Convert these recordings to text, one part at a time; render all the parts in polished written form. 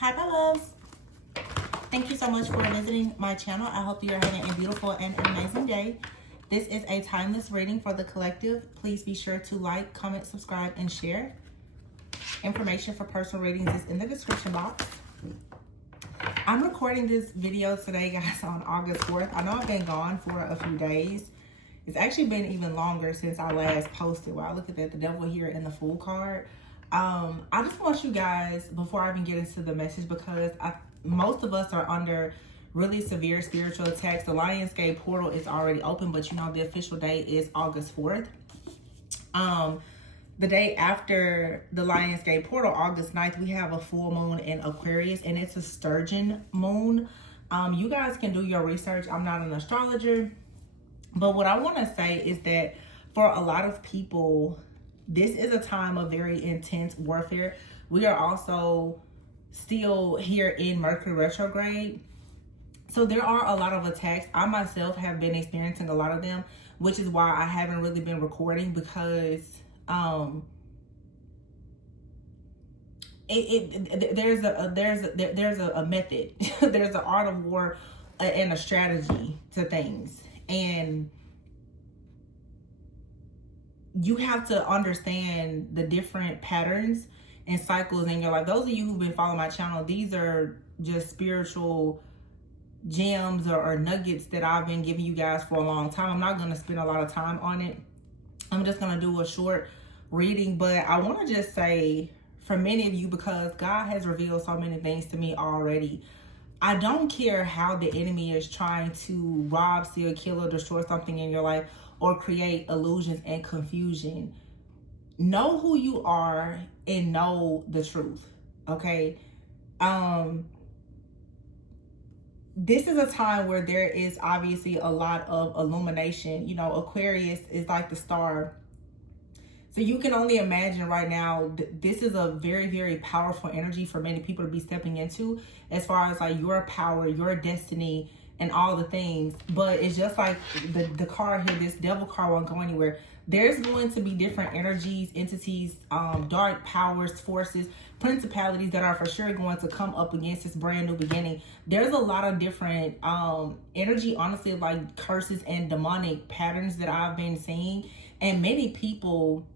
Hi, my loves. Thank you so much for visiting my channel. I hope you're having a beautiful and amazing day. This is a timeless reading for the collective. Please be sure to like, comment, subscribe, and share. Information for personal readings is in the description box. I'm recording this video today, guys, on August 4th. I know I've been gone for a few days. It's actually been even longer since I last posted. Wow, look at that, the devil here in the Fool card. I just want you guys, before I even get into the message, because most of us are under really severe spiritual attacks. The Lionsgate portal is already open, but you know the official date is August 4th. The day after the Lionsgate portal, August 9th, we have a full moon in Aquarius, and it's a sturgeon moon. You guys can do your research. I'm not an astrologer, but what I want to say is that for a lot of people, this is a time of very intense warfare. We are also still here in Mercury retrograde. So there are a lot of attacks. I myself have been experiencing a lot of them, which is why I haven't really been recording, because there's a method. There's an art of war and a strategy to things. And you have to understand the different patterns and cycles in your life. Those of you who've been following my channel, these are just spiritual gems or nuggets that I've been giving you guys for a long time. I'm not going to spend a lot of time on it. I'm just going to do a short reading, but I want to just say, for many of you, because God has revealed so many things to me already, I don't care how the enemy is trying to rob, steal, kill, or destroy something in your life, or create illusions and confusion. Know who you are and know the truth, okay? This is a time where there is obviously a lot of illumination. You know, Aquarius is like the star. So you can only imagine right now, this is a very, very powerful energy for many people to be stepping into, as far as like your power, your destiny, and all the things. But it's just like the card here, this devil card won't go anywhere. There's going to be different energies, entities, dark powers, forces, principalities that are for sure going to come up against this brand new beginning. There's a lot of different energy, honestly, like curses and demonic patterns that I've been seeing. And many people,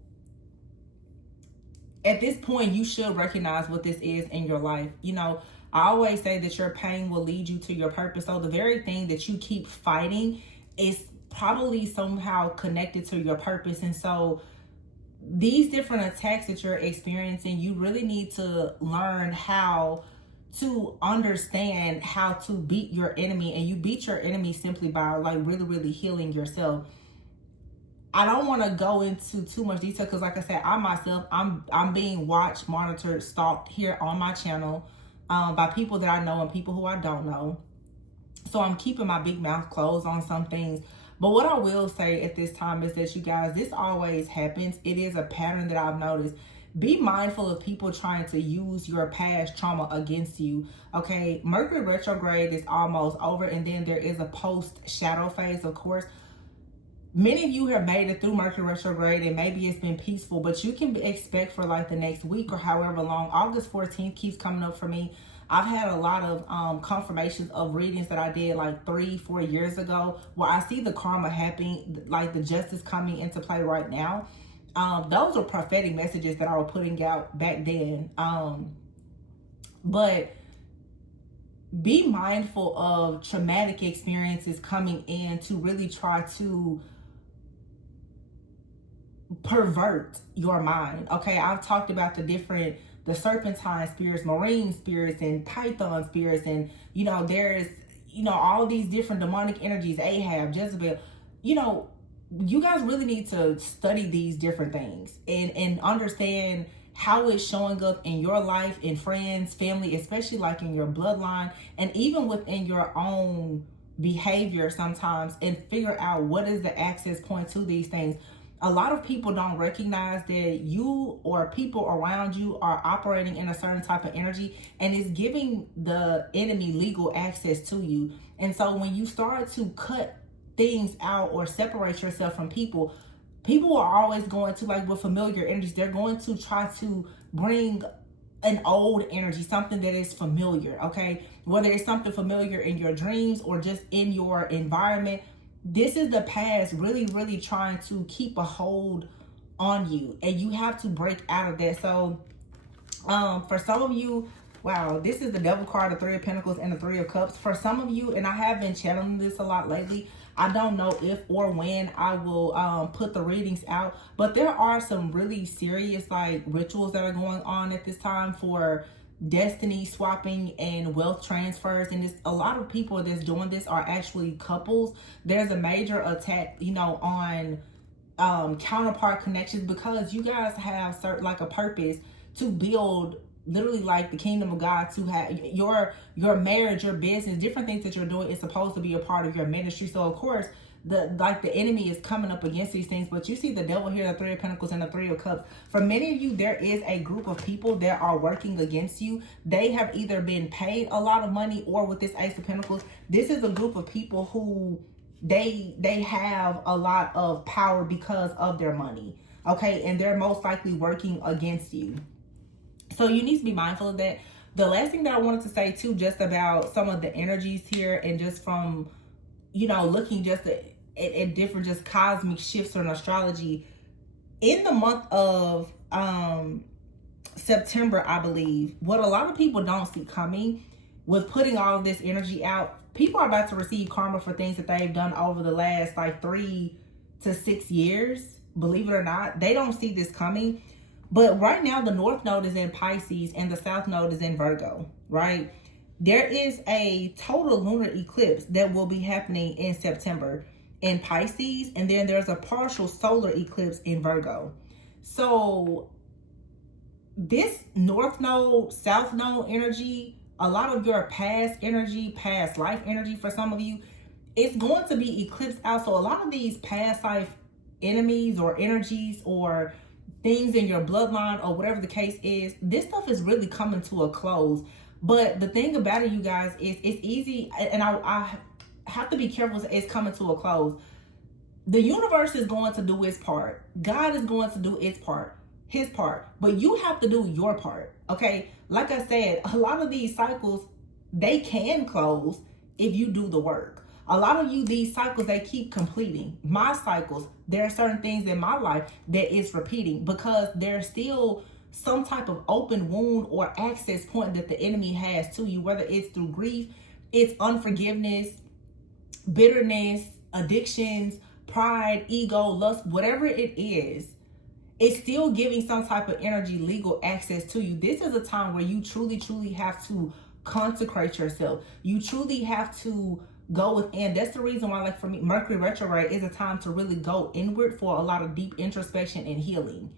at this point, you should recognize what this is in your life. You know, I always say that your pain will lead you to your purpose. So the very thing that you keep fighting is probably somehow connected to your purpose. And so these different attacks that you're experiencing, you really need to learn how to understand how to beat your enemy. And you beat your enemy simply by like really healing yourself. I don't want to go into too much detail because, like I said, I myself, I'm being watched, monitored, stalked here on my channel by people that I know and people who I don't know. So I'm keeping my big mouth closed on some things. But what I will say at this time is that, you guys, this always happens. It is a pattern that I've noticed. Be mindful of people trying to use your past trauma against you. Okay, Mercury retrograde is almost over, and then there is a post-shadow phase, of course. Many of you have made it through Mercury retrograde, and maybe it's been peaceful, but you can expect for like the next week or however long. August 14th keeps coming up for me. I've had a lot of confirmations of readings that I did like 3-4 years ago, where I see the karma happening, like the justice coming into play right now. Those are prophetic messages that I was putting out back then. But be mindful of traumatic experiences coming in to really try to pervert your mind. Okay, I've talked about the serpentine spirits, marine spirits, and python spirits, and you know, there's, you know, all these different demonic energies, Ahab, Jezebel. You know, you guys really need to study these different things and understand how it's showing up in your life, in friends, family, especially like in your bloodline, and even within your own behavior sometimes, and figure out what is the access point to these things. A lot of people don't recognize that you or people around you are operating in a certain type of energy, and it's giving the enemy legal access to you. And so when you start to cut things out or separate yourself from people, people are always going to, like with familiar energies, they're going to try to bring an old energy, something that is familiar, okay? Whether it's something familiar in your dreams or just in your environment, this is the past really, really trying to keep a hold on you, and you have to break out of that. So for some of you, wow, this is the Devil card, the Three of Pentacles, and the Three of Cups. For some of you, and I have been channeling this a lot lately, I don't know if or when I will put the readings out, but there are some really serious like rituals that are going on at this time for destiny swapping and wealth transfers. And a lot of people that's doing this are actually couples. There's a major attack, you know, on counterpart connections, because you guys have certain like a purpose to build literally like the kingdom of God, to have your marriage, your business, different things that you're doing is supposed to be a part of your ministry. So of course the enemy is coming up against these things, but you see the Devil here, the Three of Pentacles and the Three of Cups. For many of you, there is a group of people that are working against you. They have either been paid a lot of money, or with this Ace of Pentacles, this is a group of people who they have a lot of power because of their money, okay? And they're most likely working against you. So you need to be mindful of that. The last thing that I wanted to say too, just about some of the energies here, and just from, you know, looking just at different just cosmic shifts in astrology, in the month of September, I believe, what a lot of people don't see coming with putting all of this energy out, people are about to receive karma for things that they've done over the last like 3 to 6 years. Believe it or not, they don't see this coming. But right now, the North Node is in Pisces and the South Node is in Virgo, right? There is a total lunar eclipse that will be happening in September in Pisces, and then there's a partial solar eclipse in Virgo. So this North Node, South Node energy, a lot of your past energy, past life energy for some of you, it's going to be eclipsed out. So a lot of these past life enemies or energies or things in your bloodline or whatever the case is, this stuff is really coming to a close. But the thing about it, you guys, is it's easy, and I have to be careful, it's coming to a close. The universe is going to do its part. God is going to do its part, his part, but you have to do your part, okay? Like I said, a lot of these cycles, they can close if you do the work. A lot of you, these cycles, they keep completing. My cycles, there are certain things in my life that is repeating because there's still some type of open wound or access point that the enemy has to you, whether it's through grief, it's unforgiveness, bitterness, addictions, pride, ego, lust, whatever it is, it's still giving some type of energy, legal access to you. This is a time where you truly, truly have to consecrate yourself. You truly have to go within. That's the reason why, like for me, Mercury retrograde is a time to really go inward for a lot of deep introspection and healing.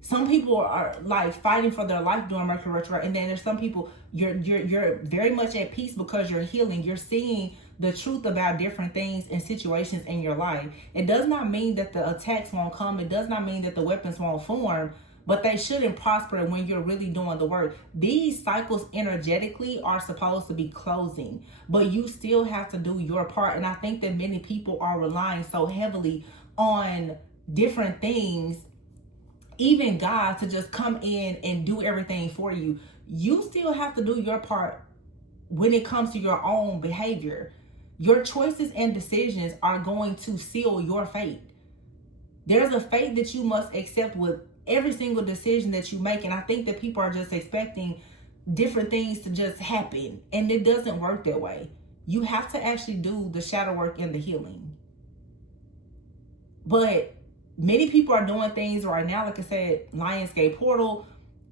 Some people are like fighting for their life during Mercury retrograde, and then there's some people you're very much at peace because you're healing. You're seeing the truth about different things and situations in your life. It does not mean that the attacks won't come. It does not mean that the weapons won't form, but they shouldn't prosper when you're really doing the work. These cycles energetically are supposed to be closing, but you still have to do your part. And I think that many people are relying so heavily on different things, even God, to just come in and do everything for you. You still have to do your part when it comes to your own behavior. Your choices and decisions are going to seal your fate. There's a fate that you must accept with every single decision that you make. And I think that people are just expecting different things to just happen. And it doesn't work that way. You have to actually do the shadow work and the healing. But many people are doing things right now, like I said, Lionsgate portal,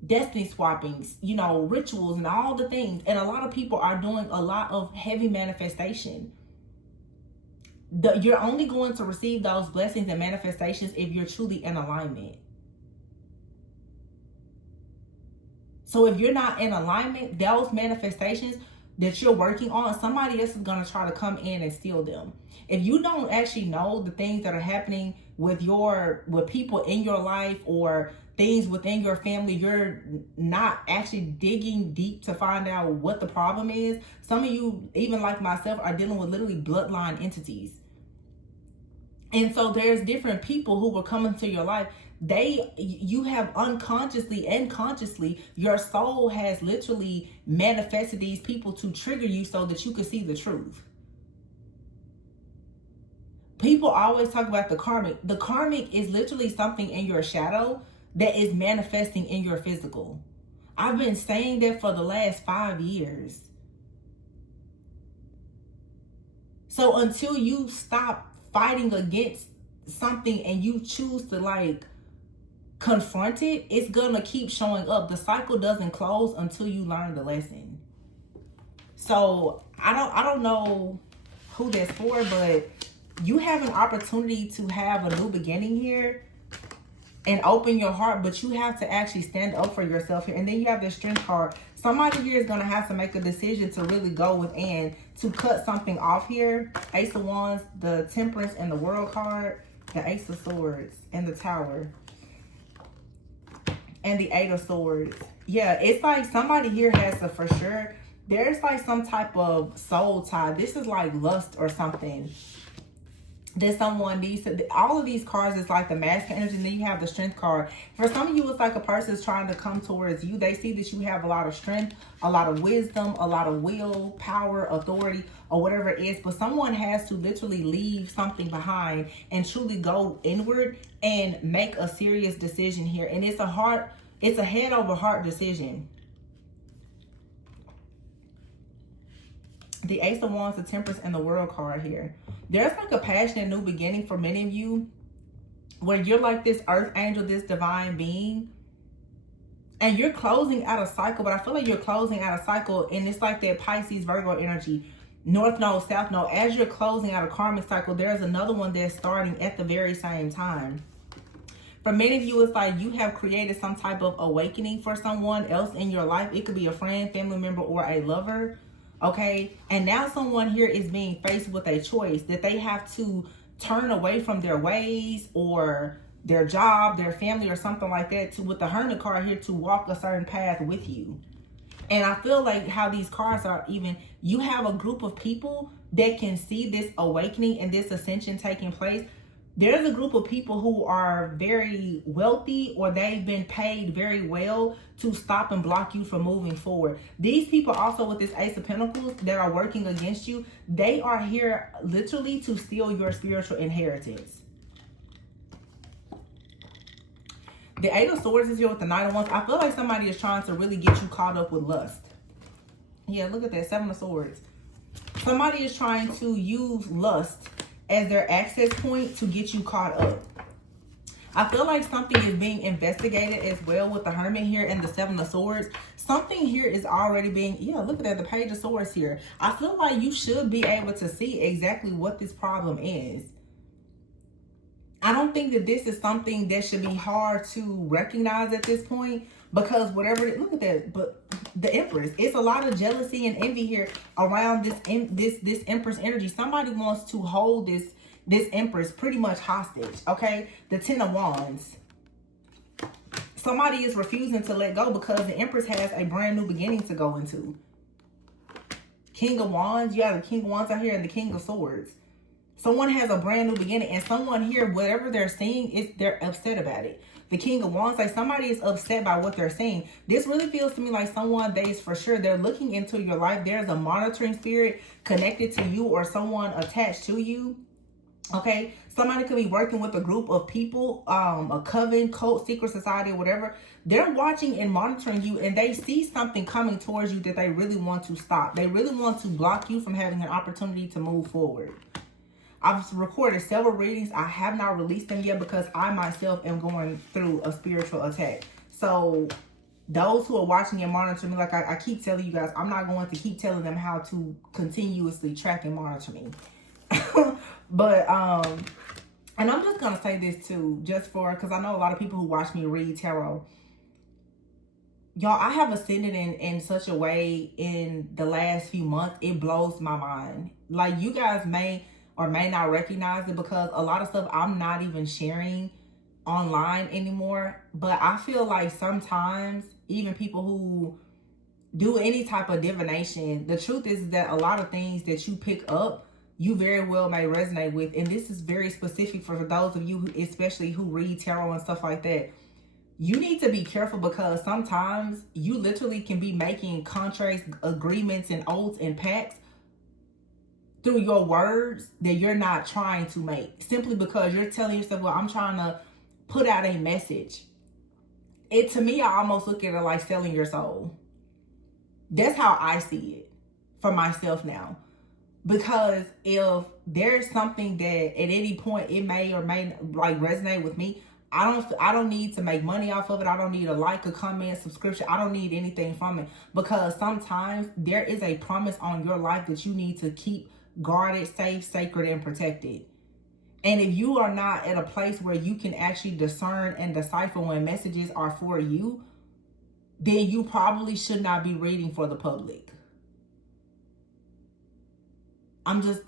destiny swappings, you know, rituals and all the things. And a lot of people are doing a lot of heavy manifestation. You're only going to receive those blessings and manifestations if you're truly in alignment. So if you're not in alignment, those manifestations that you're working on, somebody else is going to try to come in and steal them. If you don't actually know the things that are happening with people in your life or things within your family, you're not actually digging deep to find out what the problem is. Some of you, even like myself, are dealing with literally bloodline entities. And so there's different people who will come into your life You have unconsciously and consciously, your soul has literally manifested these people to trigger you so that you can see the truth. People always talk about the karmic. The karmic is literally something in your shadow that is manifesting in your physical. I've been saying that for the last 5 years. So until you stop fighting against something and you choose to like confront it, it's gonna keep showing up. The cycle doesn't close until you learn the lesson. So I don't know who that's for, but you have an opportunity to have a new beginning here and open your heart, but you have to actually stand up for yourself here. And then you have the Strength card. Somebody here is going to have to make a decision to really go within, to cut something off here. Ace of Wands, the Temperance, and the World card, the Ace of Swords, and the Tower, and the Eight of Swords. Yeah, it's like somebody here has to, for sure, there's like some type of soul tie. This is like lust or something that someone needs to. All of these cards is like the masculine energy, and then you have the Strength card. For some of you, it's like a person is trying to come towards you. They see that you have a lot of strength, a lot of wisdom, a lot of will, power, authority, or whatever it is. But someone has to literally leave something behind and truly go inward and make a serious decision here. And it's a head over heart decision. The Ace of Wands, the Temperance, and the World card here. There's like a passionate new beginning for many of you where you're like this earth angel, this divine being, and you're closing out a cycle. But I feel like you're closing out a cycle, and it's like that Pisces, Virgo energy, North Node, South Node. As you're closing out a karmic cycle, there's another one that's starting at the very same time. For many of you, it's like you have created some type of awakening for someone else in your life. It could be a friend, family member, or a lover. Okay, and now someone here is being faced with a choice that they have to turn away from their ways or their job, their family, or something like that, to, with the Hermit card here, to walk a certain path with you. And I feel like how these cards are, even you have a group of people that can see this awakening and this ascension taking place. There's a group of people who are very wealthy, or they've been paid very well to stop and block you from moving forward. These people also, with this Ace of Pentacles, that are working against you, they are here literally to steal your spiritual inheritance. The Eight of Swords is here with the Knight of Wands. I feel like somebody is trying to really get you caught up with lust. Yeah, look at that, Seven of Swords. Somebody is trying to use lust as their access point to get you caught up. I feel like something is being investigated as well with the Hermit here and the Seven of Swords. Something here is already being, yeah, look at that, the Page of Swords here. I feel like you should be able to see exactly what this problem is. I don't think that this is something that should be hard to recognize at this point, because whatever, look at that, but the Empress, it's a lot of jealousy and envy here around this Empress energy. Somebody wants to hold this Empress pretty much hostage, okay? The Ten of Wands. Somebody is refusing to let go because the Empress has a brand new beginning to go into. King of Wands, you have the King of Wands out here and the King of Swords. Someone has a brand new beginning, and someone here, whatever they're seeing, they're upset about it. The King of Wands, like somebody is upset by what they're seeing. This really feels to me like someone, for sure, they're looking into your life. There's a monitoring spirit connected to you or someone attached to you. Okay, somebody could be working with a group of people, a coven, cult, secret society, or whatever. They're watching and monitoring you, and they see something coming towards you that they really want to stop. They really want to block you from having an opportunity to move forward. I've recorded several readings. I have not released them yet because I myself am going through a spiritual attack. So those who are watching and monitoring me, like I keep telling you guys, I'm not going to keep telling them how to continuously track and monitor me. But, and I'm just going to say this too, just because I know a lot of people who watch me read tarot. Y'all, I have ascended in such a way in the last few months. It blows my mind. Like, you guys may or may not recognize it because a lot of stuff I'm not even sharing online anymore. But I feel like sometimes even people who do any type of divination, the truth is that a lot of things that you pick up you very well may resonate with. And this is very specific for those of you who, especially who read tarot and stuff like that. You need to be careful, because sometimes you literally can be making contracts, agreements, and oaths and pacts through your words that you're not trying to make, simply because you're telling yourself, well, I'm trying to put out a message. To me, I almost look at it like selling your soul. That's how I see it for myself now. Because if there's something that at any point it may or may like resonate with me, I don't need to make money off of it. I don't need a like, a comment, subscription. I don't need anything from it, because sometimes there is a promise on your life that you need to keep guarded, safe, sacred, and protected. And if you are not at a place where you can actually discern and decipher when messages are for you, then you probably should not be reading for the public. I'm just,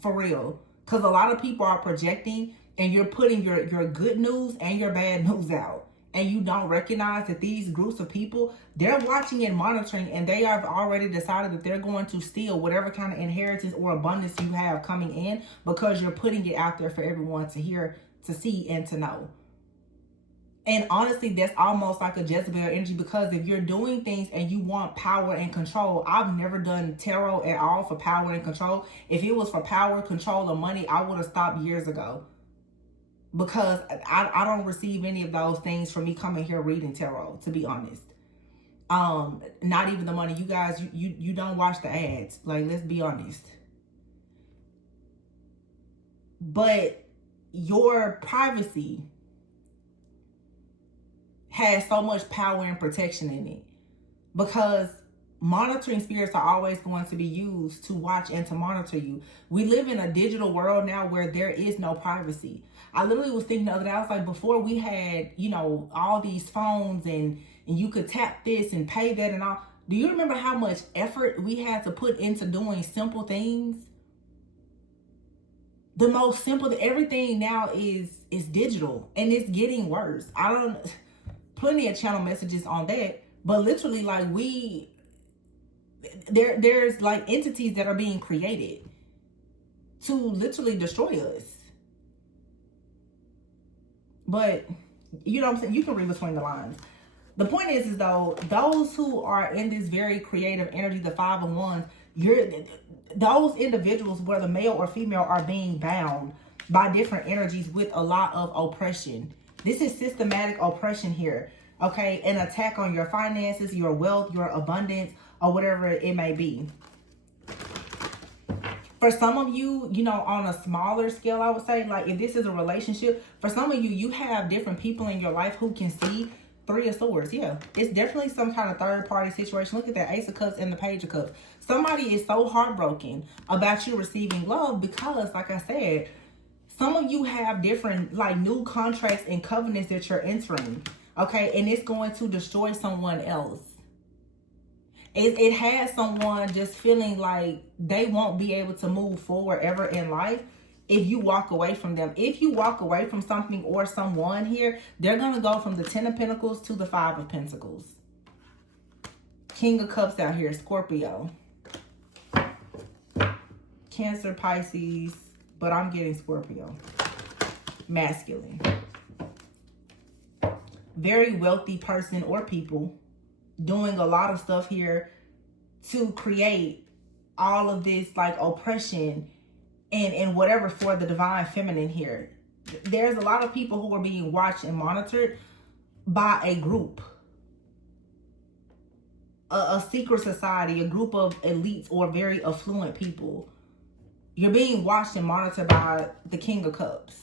for real. Because a lot of people are projecting, and you're putting your good news and your bad news out. And you don't recognize that these groups of people, they're watching and monitoring, and they have already decided that they're going to steal whatever kind of inheritance or abundance you have coming in, because you're putting it out there for everyone to hear, to see, and to know. And honestly, that's almost like a Jezebel energy, because if you're doing things and you want power and control, I've never done tarot at all for power and control. If it was for power, control, or money, I would have stopped years ago. Because I don't receive any of those things from me coming here reading tarot, to be honest. Not even the money. You guys, you don't watch the ads. Like, let's be honest. But your privacy has so much power and protection in it, because monitoring spirits are always going to be used to watch and to monitor you. We live in a digital world now where there is no privacy. I literally was thinking the other day, I was like, before we had, all these phones and you could tap this and pay that and all. Do you remember how much effort we had to put into doing simple things? The most simple, everything now is digital, and it's getting worse. Plenty of channel messages on that, but literally, like, there's like entities that are being created to literally destroy us. But you know what I'm saying? You can read between the lines. The point is though, those who are in this very creative energy, the 5 of Wands, those individuals, whether male or female, are being bound by different energies with a lot of oppression. This is systematic oppression here, okay? An attack on your finances, your wealth, your abundance, or whatever it may be. For some of you, on a smaller scale, I would say, like, if this is a relationship, for some of you, you have different people in your life who can see. 3 of Swords, yeah. It's definitely some kind of third-party situation. Look at that Ace of Cups and the Page of Cups. Somebody is so heartbroken about you receiving love because, like I said, some of you have different, like, new contracts and covenants that you're entering, okay? And it's going to destroy someone else. It has someone just feeling like they won't be able to move forward ever in life if you walk away from them. If you walk away from something or someone here, they're going to go from the 10 of Pentacles to the 5 of Pentacles. King of Cups out here, Scorpio. Cancer, Pisces, but I'm getting Scorpio. Masculine. Very wealthy person or people doing a lot of stuff here to create all of this, like, oppression and whatever for the divine feminine here. There's a lot of people who are being watched and monitored by a group, a secret society, a group of elites or very affluent people. You're being watched and monitored by the King of Cups.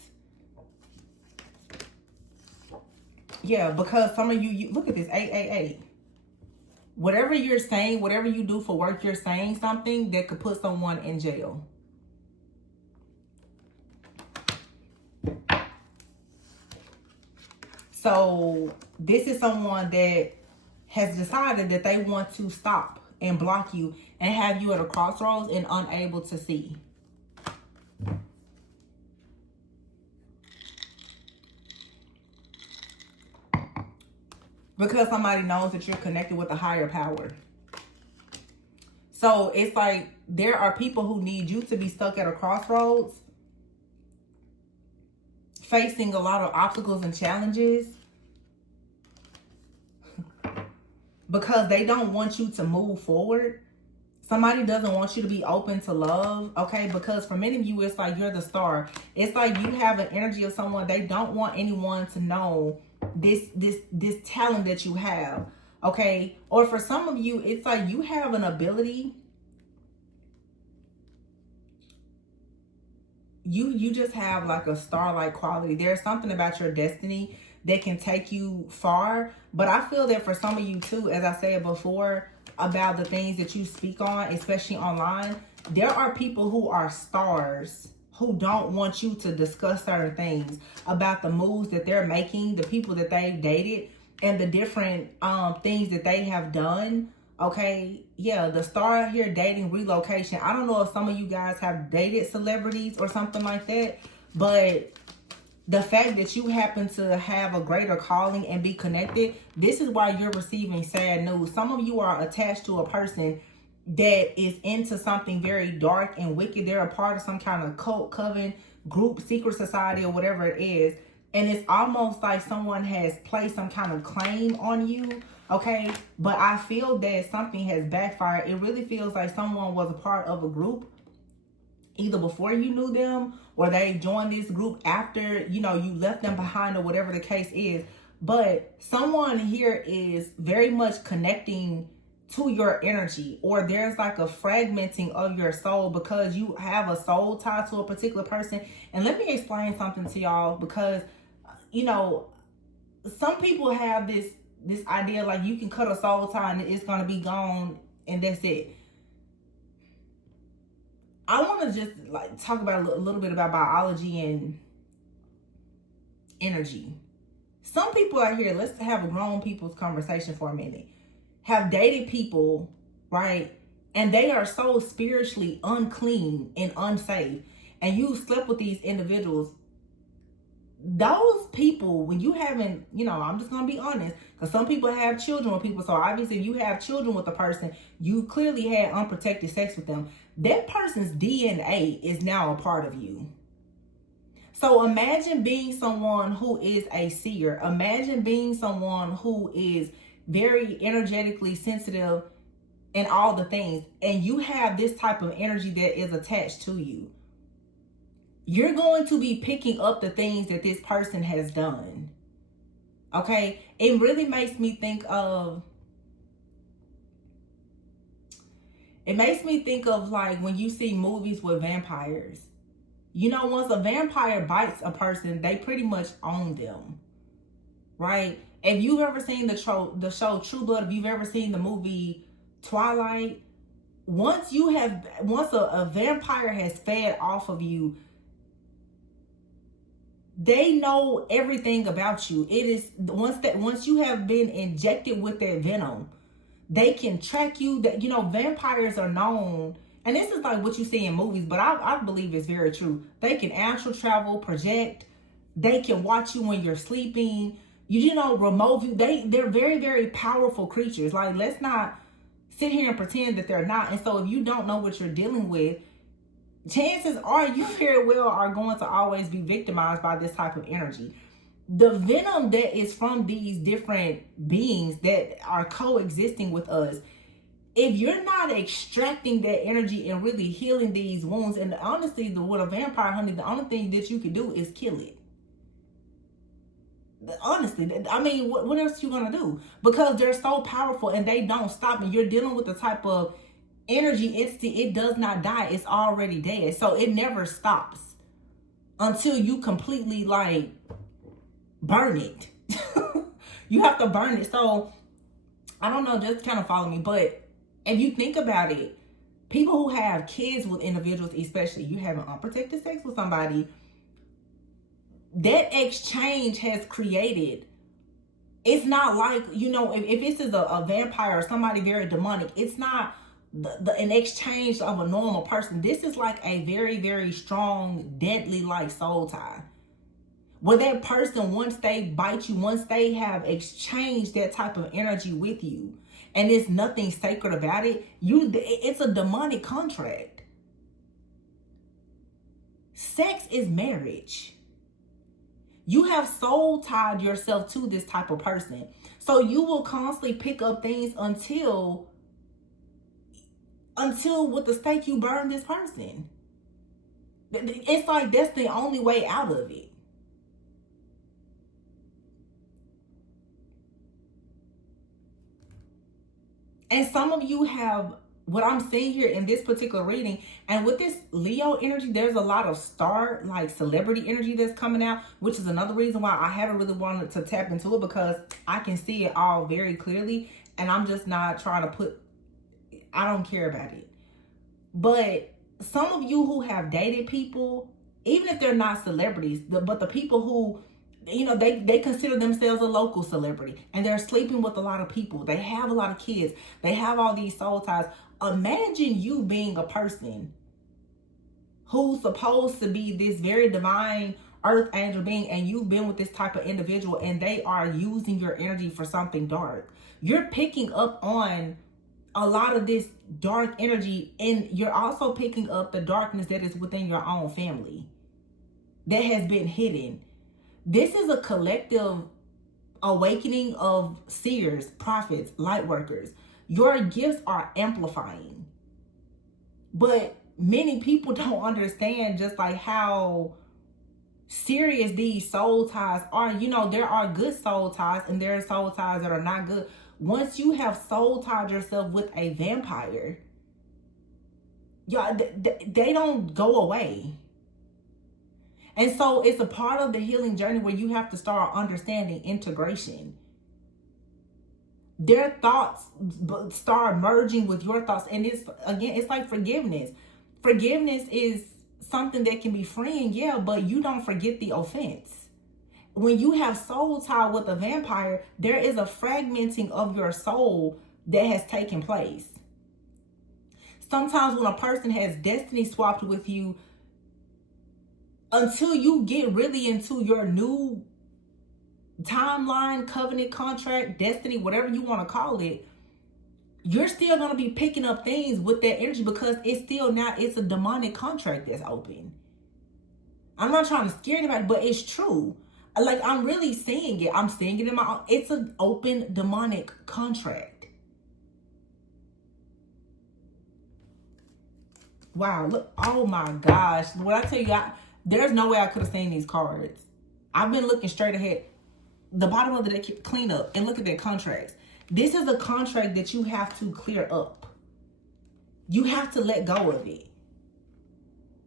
Yeah, because some of you look at this, 888. Whatever you're saying, whatever you do for work, you're saying something that could put someone in jail. So this is someone that has decided that they want to stop and block you and have you at a crossroads and unable to see. Because somebody knows that you're connected with a higher power. So it's like there are people who need you to be stuck at a crossroads, facing a lot of obstacles and challenges, because they don't want you to move forward. Somebody doesn't want you to be open to love, okay? Because for many of you, it's like you're the star. It's like you have an energy of someone. They don't want anyone to know this talent that you have, okay? Or for some of you, it's like you have an ability. You just have like a star-like quality. There's something about your destiny that can take you far. But I feel that for some of you too, as I said before, about the things that you speak on, especially online, there are people who are stars who don't want you to discuss certain things about the moves that they're making, the people that they've dated, and the different things that they have done. Okay, yeah, the star here dating relocation. I don't know if some of you guys have dated celebrities or something like that, but the fact that you happen to have a greater calling and be connected, this is why you're receiving sad news. Some of you are attached to a person that is into something very dark and wicked. They're a part of some kind of cult, coven, group, secret society, or whatever it is. And it's almost like someone has placed some kind of claim on you, okay? But I feel that something has backfired. It really feels like someone was a part of a group either before you knew them, or they joined this group after, you know, you left them behind, or whatever the case is. But someone here is very much connecting to your energy, or there's like a fragmenting of your soul because you have a soul tie to a particular person. And let me explain something to y'all, because, you know, some people have this idea like you can cut a soul tie and it's going to be gone and that's it. I want to just like talk about a little bit about biology and energy. Some people out here, let's have a grown people's conversation for a minute, have dated people, right? And they are so spiritually unclean and unsafe. And you slept with these individuals. Those people, when you haven't, you know, I'm just going to be honest, because some people have children with people. So obviously if you have children with a person, you clearly had unprotected sex with them. That person's DNA is now a part of you. So imagine being someone who is a seer. Imagine being someone who is very energetically sensitive and all the things. And you have this type of energy that is attached to you. You're going to be picking up the things that this person has done. Okay? It really makes me think of, like when you see movies with vampires. You know, once a vampire bites a person, they pretty much own them. Right? If you've ever seen the show True Blood, if you've ever seen the movie Twilight, once a vampire has fed off of you, they know everything about you. It is once you have been injected with that venom, they can track you. That, you know, vampires are known, and this is like what you see in movies, but I believe it's very true. They can astral travel, project. They can watch you when you're sleeping. You know, remote view. They're very, very powerful creatures. Like, let's not sit here and pretend that they're not. And so if you don't know what you're dealing with, chances are you very well are going to always be victimized by this type of energy. The venom that is from these different beings that are coexisting with us, if you're not extracting that energy and really healing these wounds, and honestly, with a vampire, honey, the only thing that you can do is kill it. Honestly, I mean, what else you gonna do? Because they're so powerful and they don't stop, and you're dealing with the type of energy entity, it does not die, it's already dead. So it never stops until you completely like burn it. You have to burn it. So I don't know, just kind of follow me. But if you think about it, people who have kids with individuals, especially you having unprotected sex with somebody, that exchange has created, it's not like, you know, if this is a vampire or somebody very demonic, it's not an exchange of a normal person. This is like a very, very strong, deadly like soul tie. Where that person, once they bite you, once they have exchanged that type of energy with you, and there's nothing sacred about it, it's a demonic contract. Sex is marriage. You have soul tied yourself to this type of person. So you will constantly pick up things until with the stake you burn this person. It's like that's the only way out of it. And some of you have, what I'm seeing here in this particular reading, and with this Leo energy, there's a lot of star, like celebrity energy that's coming out, which is another reason why I haven't really wanted to tap into it, because I can see it all very clearly, and I'm just not trying to I don't care about it. But some of you who have dated people, even if they're not celebrities, but the people who, you know, they consider themselves a local celebrity, and they're sleeping with a lot of people. They have a lot of kids. They have all these soul ties. Imagine you being a person who's supposed to be this very divine earth angel being, and you've been with this type of individual, and they are using your energy for something dark. You're picking up on a lot of this dark energy, and you're also picking up the darkness that is within your own family that has been hidden. This is a collective awakening of seers, prophets, light workers. Your gifts are amplifying. But many people don't understand just like how serious these soul ties are. You know, there are good soul ties and there are soul ties that are not good. Once you have soul tied yourself with a vampire, y'all, they don't go away. And so it's a part of the healing journey where you have to start understanding integration. Their thoughts start merging with your thoughts. And it's like forgiveness. Forgiveness is something that can be freeing, yeah, but you don't forget the offense. When you have soul tie with a vampire, there is a fragmenting of your soul that has taken place. Sometimes when a person has destiny swapped with you, until you get really into your new timeline, covenant, contract, destiny, whatever you want to call it, you're still going to be picking up things with that energy, because it's a demonic contract that's open. I'm not trying to scare anybody, but it's true. Like, I'm really seeing it. I'm seeing it in my own. It's an open demonic contract. Wow. Look. Oh my gosh. When I tell you, there's no way I could have seen these cards. I've been looking straight ahead. The bottom of the deck, clean up, and look at their contracts. This is a contract that you have to clear up. You have to let go of it.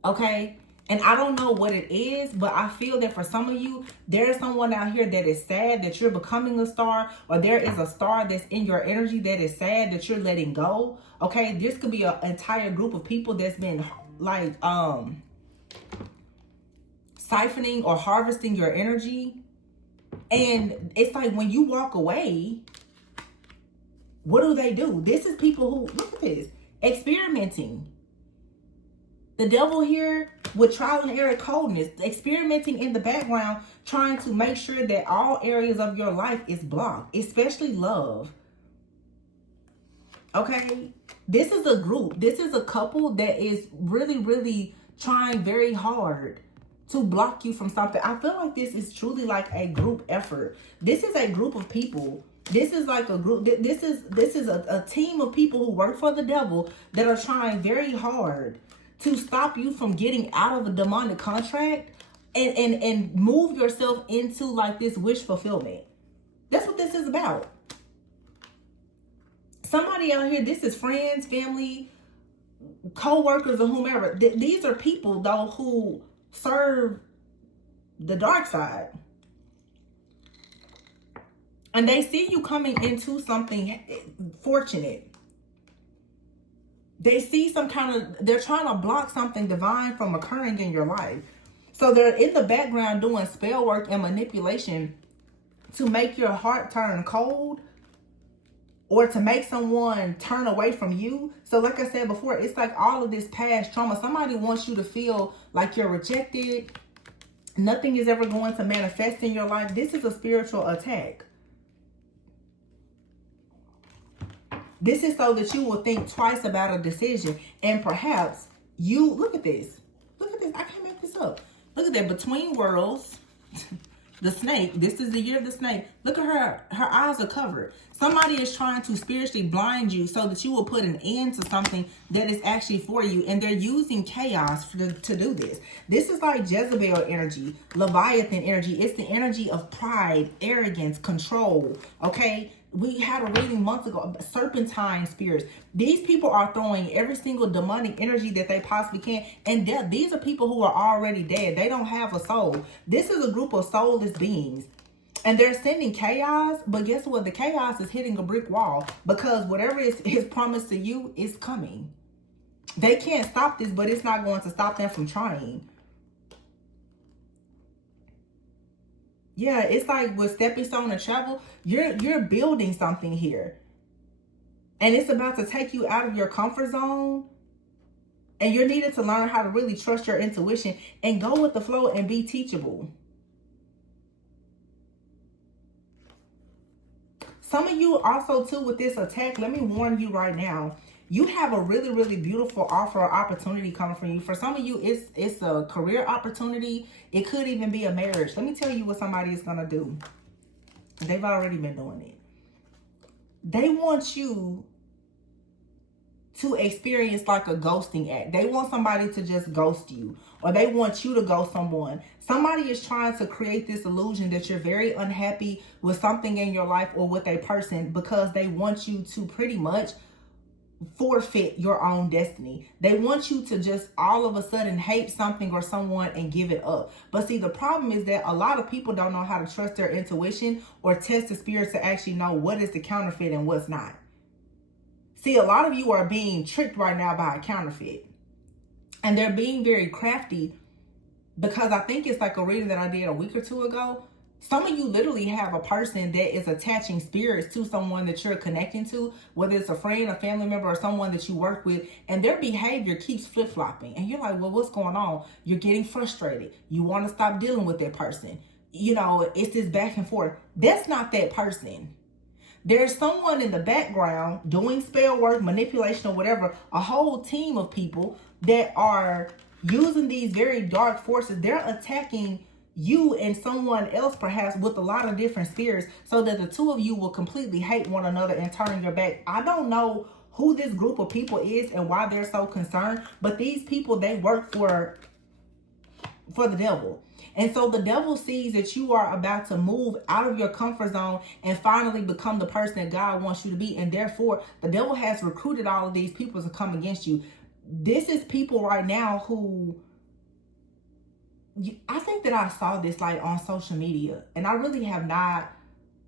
Okay? And I don't know what it is, but I feel that for some of you, there's someone out here that is sad that you're becoming a star, or there is a star that's in your energy that is sad that you're letting go. Okay? This could be an entire group of people that's been like siphoning or harvesting your energy. And it's like when you walk away, what do? This is people who, look at this, experimenting. The devil here with trial and error coldness, experimenting in the background, trying to make sure that all areas of your life is blocked, especially love. Okay? This is a group. This is a couple that is really, really trying very hard to block you from something. I feel like this is truly like a group effort. This is a group of people. This is like a group. This is a team of people who work for the devil that are trying very hard to stop you from getting out of a demonic contract and move yourself into like this wish fulfillment. That's what this is about. Somebody out here, this is friends, family, co-workers, or whomever. These are people though who serve the dark side. And they see you coming into something fortunate. They see they're trying to block something divine from occurring in your life. So they're in the background doing spell work and manipulation to make your heart turn cold, or to make someone turn away from you. So like I said before, it's like all of this past trauma. Somebody wants you to feel like you're rejected. Nothing is ever going to manifest in your life. This is a spiritual attack. This is so that you will think twice about a decision. And perhaps you, look at this. Look at this. I can't make this up. Look at that. Between worlds, the snake. This is the year of the snake. Look at her. Her eyes are covered. Somebody is trying to spiritually blind you so that you will put an end to something that is actually for you. And they're using chaos to do this. This is like Jezebel energy, Leviathan energy. It's the energy of pride, arrogance, control. Okay? We had a reading months ago, serpentine spirits. These people are throwing every single demonic energy that they possibly can. And death. These are people who are already dead. They don't have a soul. This is a group of soulless beings. And they're sending chaos. But guess what? The chaos is hitting a brick wall. Because whatever is promised to you is coming. They can't stop this, but it's not going to stop them from trying. Yeah, it's like with stepping stone and travel, you're building something here. And it's about to take you out of your comfort zone. And you're needed to learn how to really trust your intuition and go with the flow and be teachable. Some of you also too with this attack, let me warn you right now. You have a really, really beautiful offer or opportunity coming from you. For some of you, it's a career opportunity. It could even be a marriage. Let me tell you what somebody is going to do. They've already been doing it. They want you to experience like a ghosting act. They want somebody to just ghost you. Or they want you to ghost someone. Somebody is trying to create this illusion that you're very unhappy with something in your life or with a person because they want you to pretty much forfeit your own destiny. They want you to just all of a sudden hate something or someone and give it up. But see, the problem is that a lot of people don't know how to trust their intuition or test the spirits to actually know what is the counterfeit and what's not. See, a lot of you are being tricked right now by a counterfeit. And they're being very crafty because I think it's like a reading that I did a week or two ago. Some of you literally have a person that is attaching spirits to someone that you're connecting to, whether it's a friend, a family member, or someone that you work with, and their behavior keeps flip-flopping. And you're like, well, what's going on? You're getting frustrated. You want to stop dealing with that person. You know, it's this back and forth. That's not that person. There's someone in the background doing spell work, manipulation, or whatever, a whole team of people that are using these very dark forces. They're attacking you and someone else perhaps with a lot of different spirits so that the two of you will completely hate one another and turn your back. I don't know who this group of people is and why they're so concerned, but these people, they work for the devil. And so the devil sees that you are about to move out of your comfort zone and finally become the person that God wants you to be. And therefore, the devil has recruited all of these people to come against you. This is people right now who, I think that I saw this like on social media, and I really have not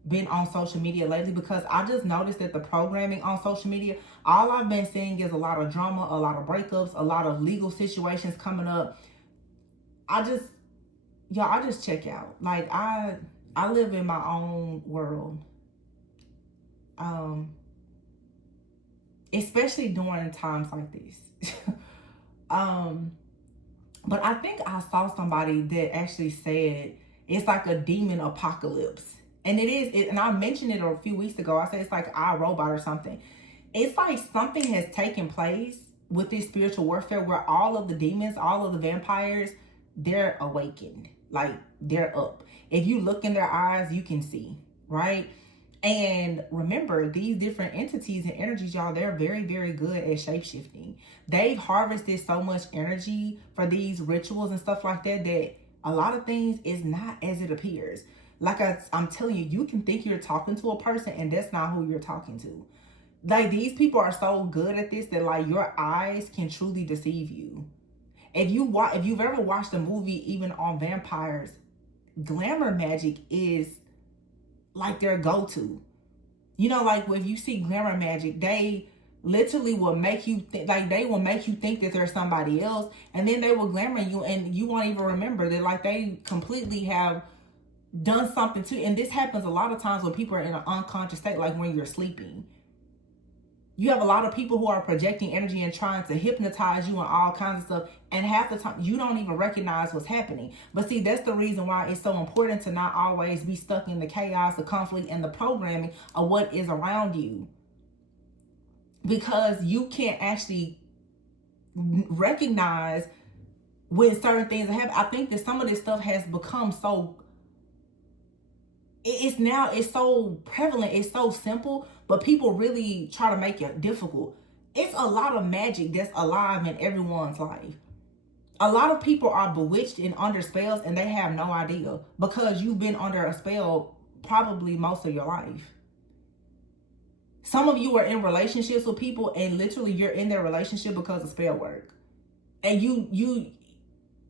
been on social media lately because I just noticed that the programming on social media, all I've been seeing is a lot of drama, a lot of breakups, a lot of legal situations coming up. I just check out. Like I live in my own world. Especially during times like this. But I think I saw somebody that actually said it's like a demon apocalypse. And it is, and I mentioned it a few weeks ago. I said it's like iRobot or something. It's like something has taken place with this spiritual warfare where all of the demons, all of the vampires, they're awakened. Like they're up. If you look in their eyes, you can see, right? And remember, these different entities and energies, y'all, they're very, very good at shape-shifting. They've harvested so much energy for these rituals and stuff like that, that a lot of things is not as it appears. Like I'm telling you, you can think you're talking to a person and that's not who you're talking to. Like these people are so good at this that like your eyes can truly deceive you. If you've ever watched a movie even on vampires, glamour magic is like their go-to. You know, like if you see glamour magic, they literally will make you they will make you think that there's somebody else, and then they will glamour you and you won't even remember that like they completely have done something to. And this happens a lot of times when people are in an unconscious state, like when you're sleeping. You have a lot of people who are projecting energy and trying to hypnotize you and all kinds of stuff. And half the time, you don't even recognize what's happening. But see, that's the reason why it's so important to not always be stuck in the chaos, the conflict, and the programming of what is around you. Because you can't actually recognize when certain things happen. I think that some of this stuff has become so... it's so prevalent, it's so simple, but people really try to make it difficult. It's a lot of magic that's alive in everyone's life. A lot of people are bewitched and under spells, and they have no idea, because you've been under a spell probably most of your life. Some of you are in relationships with people, and literally you're in their relationship because of spell work. And you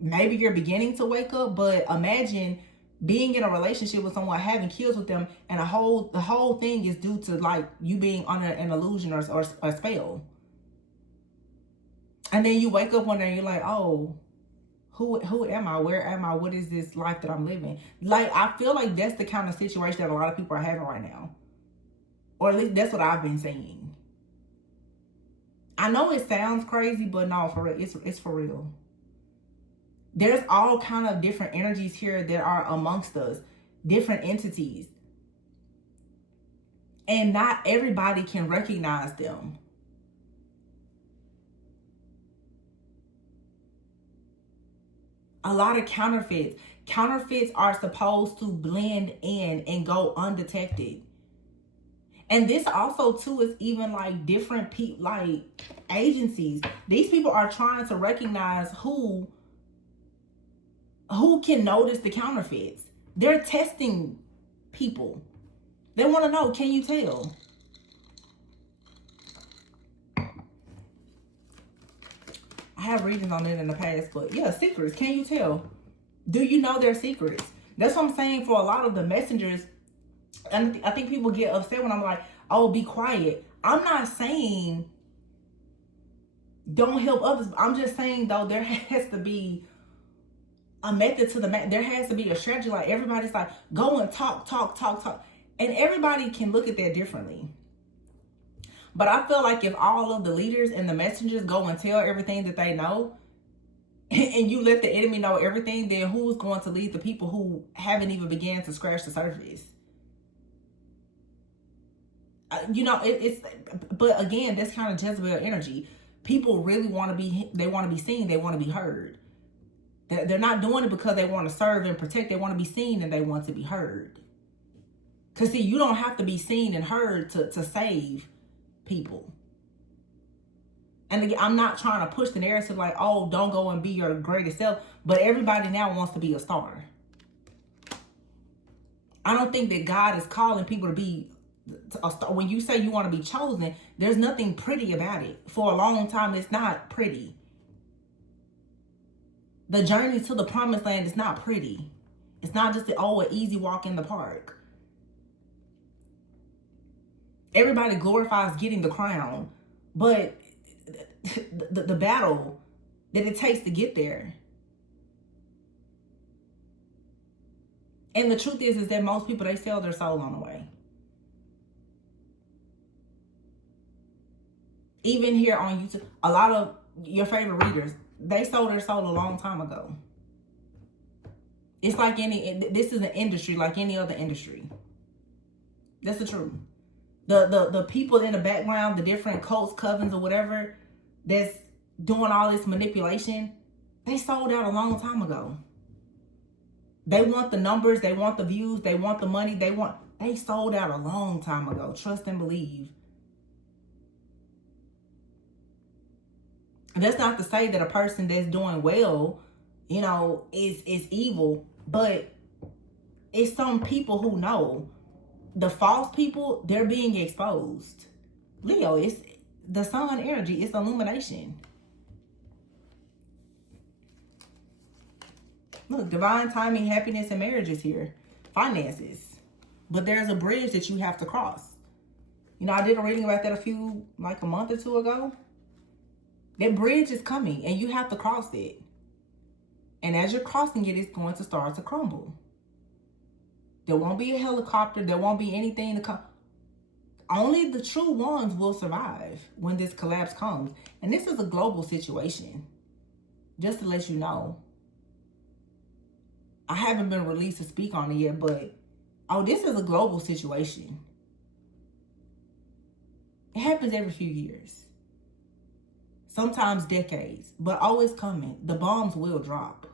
maybe you're beginning to wake up, but imagine being in a relationship with someone, having kids with them, and the whole thing is due to like you being under an illusion or a spell. And then you wake up one day and you're like, oh, who am I? Where am I? What is this life that I'm living? Like, I feel like that's the kind of situation that a lot of people are having right now. Or at least that's what I've been seeing. I know it sounds crazy, but no, for real, it's for real. There's all kind of different energies here that are amongst us, different entities. And not everybody can recognize them. A lot of counterfeits. Counterfeits are supposed to blend in and go undetected. And this also too is even like different people, like agencies. These people are trying to recognize who can notice the counterfeits. They're testing people. They want to know, can you tell? I have readings on it in the past, but yeah, secrets. Can you tell? Do you know their secrets? That's what I'm saying. For a lot of the messengers, and I think people get upset when I'm like, oh, be quiet. I'm not saying don't help others. I'm just saying, though, there has to be a method to the there has to be a strategy. Like, everybody's like, go and talk. And everybody can look at that differently. But I feel like if all of the leaders and the messengers go and tell everything that they know, and you let the enemy know everything, then who's going to lead the people who haven't even began to scratch the surface? You know, but again, that's kind of Jezebel energy. People really want to be, they want to be seen, they want to be heard. They're not doing it because they want to serve and protect. They want to be seen and they want to be heard. Because see, you don't have to be seen and heard to save people. And again, I'm not trying to push the narrative like, oh, don't go and be your greatest self. But everybody now wants to be a star. I don't think that God is calling people to be a star. When you say you want to be chosen, there's nothing pretty about it. For a long time, it's not pretty. The journey to the promised land is not pretty. It's not just an easy walk in the park. Everybody glorifies getting the crown, but the battle that it takes to get there. And the truth is that most people, they sell their soul on the way. Even here on YouTube, a lot of your favorite readers, they sold their soul a long time ago. It's like this is an industry like any other industry. That's the truth. The people in the background, the different cults, covens, or whatever, that's doing all this manipulation, they sold out a long time ago. They want the numbers, they want the views, they want the money, they sold out a long time ago. Trust and believe. And that's not to say that a person that's doing well, you know, is evil, but it's some people who know. The false people, they're being exposed. Leo, it's the sun energy. It's illumination. Look, divine timing, happiness, and marriage is here. Finances. But there's a bridge that you have to cross. You know, I did a reading about that a month or two ago. That bridge is coming, and you have to cross it. And as you're crossing it, it's going to start to crumble. There won't be a helicopter. There won't be anything to come. Only the true ones will survive when this collapse comes. And this is a global situation. Just to let you know. I haven't been released to speak on it yet, but this is a global situation. It happens every few years. Sometimes decades, but always coming. The bombs will drop.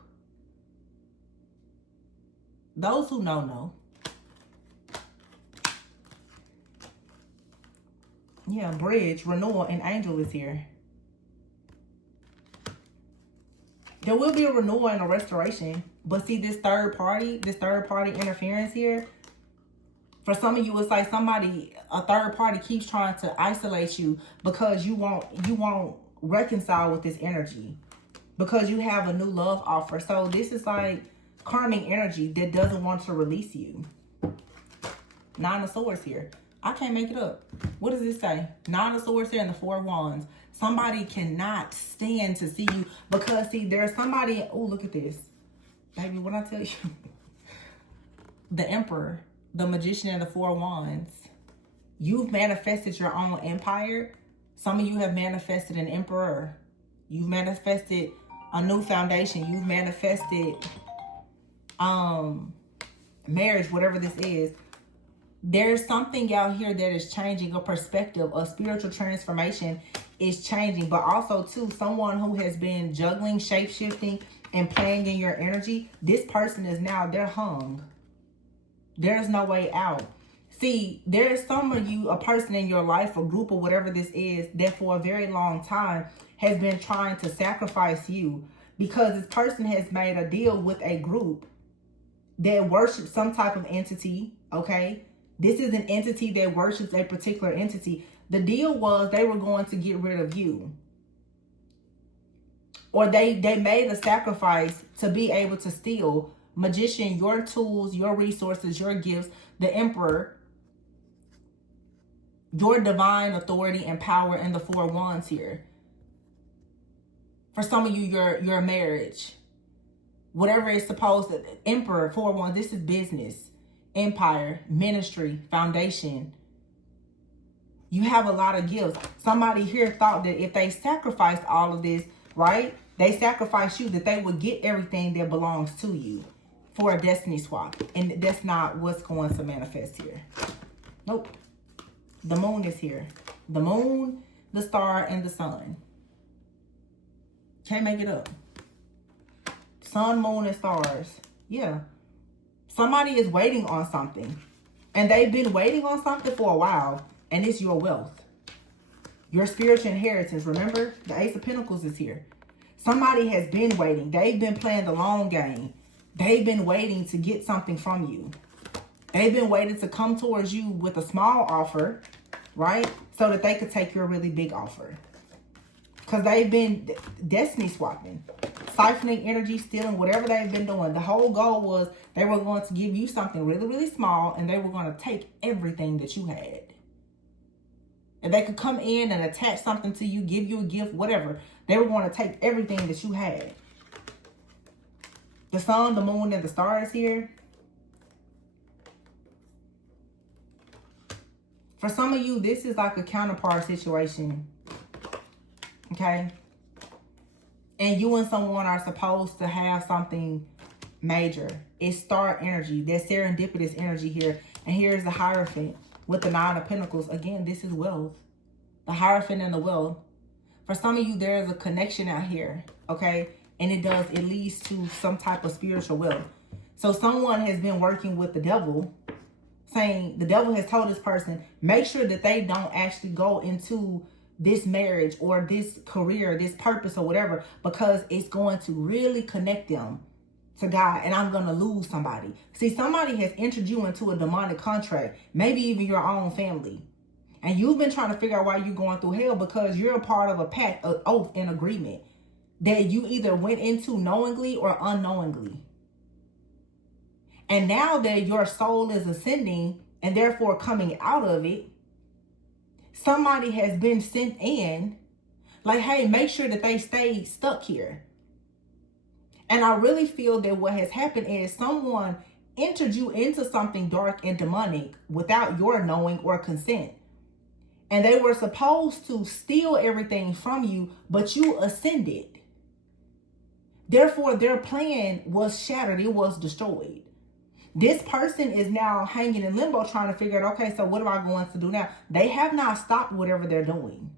Those who know. Yeah, bridge, renewal, and angel is here. There will be a renewal and a restoration. But see, this third party interference here, for some of you, it's like a third party keeps trying to isolate you because you won't reconcile with this energy because you have a new love offer. So this is like karmic energy that doesn't want to release you. Nine of Swords here. I can't make it up. What does this say? Nine of Swords here and the Four of Wands. Somebody cannot stand to see you because, see, there's somebody... Oh, look at this. Baby, when I tell you... The Emperor, the Magician, and the Four of Wands. You've manifested your own empire. Some of you have manifested an emperor. You've manifested a new foundation. You've manifested marriage, whatever this is. There's something out here that is changing. A perspective, a spiritual transformation is changing. But also, too, someone who has been juggling, shape-shifting, and playing in your energy, this person is now, they're hung. There's no way out. See, there's some of you, a person in your life, a group, or whatever this is, that for a very long time has been trying to sacrifice you because this person has made a deal with a group that worships some type of entity, okay? This is an entity that worships a particular entity. The deal was they were going to get rid of you. Or they made a sacrifice to be able to steal. Magician, your tools, your resources, your gifts. The Emperor, your divine authority and power, and the Four of Wands here. For some of you, your marriage. Whatever it's supposed to. Emperor, Four of Wands, this is business. Empire, ministry, foundation. You have a lot of gifts. Somebody here thought that if they sacrificed all of this, right? They sacrificed you, that they would get everything that belongs to you for a destiny swap. And that's not what's going to manifest here. Nope. The moon is here. The moon, the star, and the sun. Can't make it up. Sun, moon, and stars. Yeah. Somebody is waiting on something. And they've been waiting on something for a while. And it's your wealth. Your spiritual inheritance. Remember, the Ace of Pentacles is here. Somebody has been waiting. They've been playing the long game. They've been waiting to get something from you. They've been waiting to come towards you with a small offer, right? So that they could take your really big offer. Because they've been destiny swapping. Siphoning energy, stealing, whatever they've been doing. The whole goal was they were going to give you something really, really small. And they were going to take everything that you had. If they could come in and attach something to you, give you a gift, whatever. They were going to take everything that you had. The sun, the moon, and the stars here. For some of you, this is like a counterpart situation. Okay? And you and someone are supposed to have something major. It's star energy. There's serendipitous energy here. And here's the Hierophant with the Nine of Pentacles. Again, this is wealth. The Hierophant and the wealth. For some of you, there is a connection out here. Okay? And it leads to some type of spiritual wealth. So someone has been working with the devil, saying the devil has told this person, make sure that they don't actually go into this marriage or this career, this purpose or whatever, because it's going to really connect them to God, and I'm going to lose somebody. See, somebody has entered you into a demonic contract, maybe even your own family. And you've been trying to figure out why you're going through hell because you're a part of a pact, an oath, an agreement that you either went into knowingly or unknowingly. And now that your soul is ascending and therefore coming out of it, somebody has been sent in like, hey, make sure that they stay stuck here. And I really feel that what has happened is someone entered you into something dark and demonic without your knowing or consent. And they were supposed to steal everything from you, but you ascended. Therefore, their plan was shattered. It was destroyed. This person is now hanging in limbo trying to figure out, okay, so what am I going to do now? They have not stopped whatever they're doing.